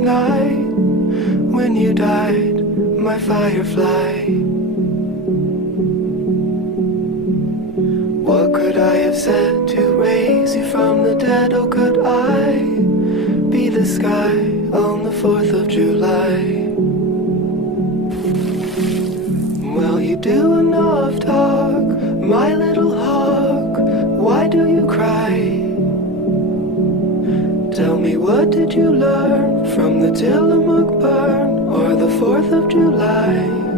last night when you died, my firefly. What could I have said to raise you from the dead? Oh, could I be the sky on the 4th of July? Well, you do enough talk, my little hawk. Why do you cry? Tell me, what did you learn from the Tillamook burn or the 4th of July?